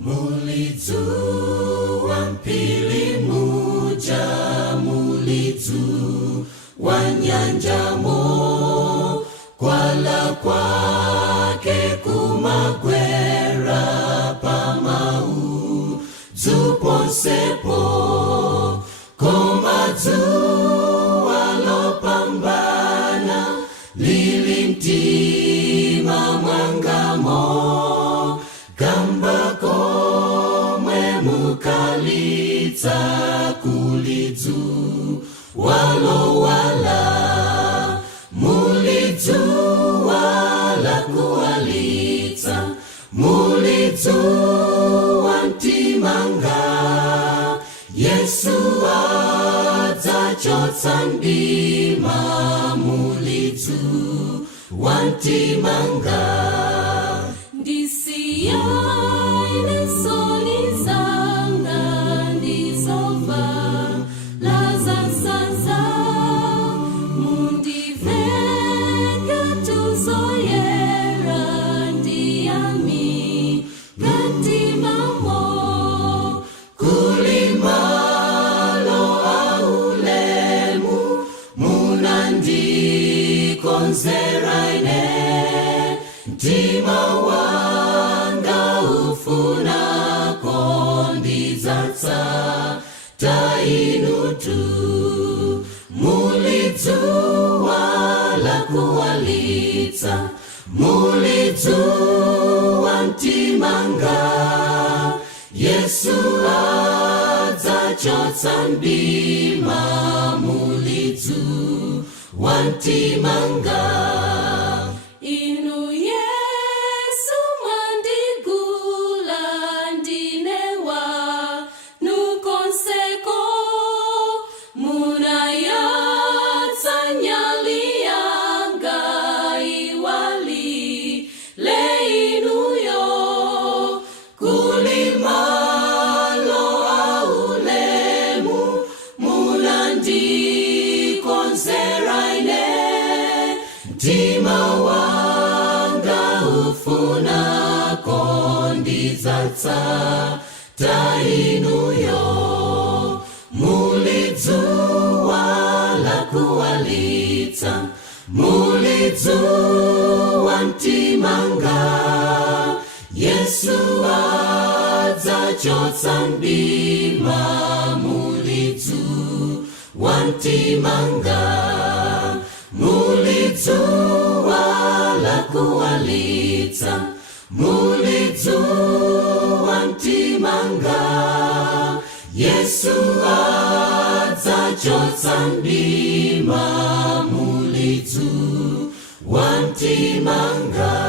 Mulidzu wampili muja, mulidzu wanyanjamo, kwala kwake kumagwera pamau zuponsepo, komadzu walopambana lilimtima mwangamo, gamba komwe mukalitsa kulidzu walowala, mulidzu wala kuwalitsa, mulidzu wantimanga, Yesu adzachotsa ndima, mulidzu wantimanga. Ndisiya inesoni zanga ndizova lazazaza, mundiveka tuzoyera ndiyami katimamo, kulimalo aulemu munandikonzeraine, mtima wanga ufuna kondizatsa tainutu, mulidzu wala kuwalitsa, mulidzu wantimanga, Yesu adzachotsa ndima, mulidzu wantimanga. inu Yesu mwandigula ndinewa nukonseko, munayatsa nyali yanga iwali leinuyo, kulimalo aulemu munandikonzeraine, mtima wanga ufuna kondizatsa tainuyo, mulidzu wala kuwalitsa, mulidzu wantimanga, Yesu adzachotsa ndima, mulidzu wantimanga, mulidzu wala kuwalitsa, mulidzu wantimanga, Yesu adzachotsa ndima, mulidzu wantimanga.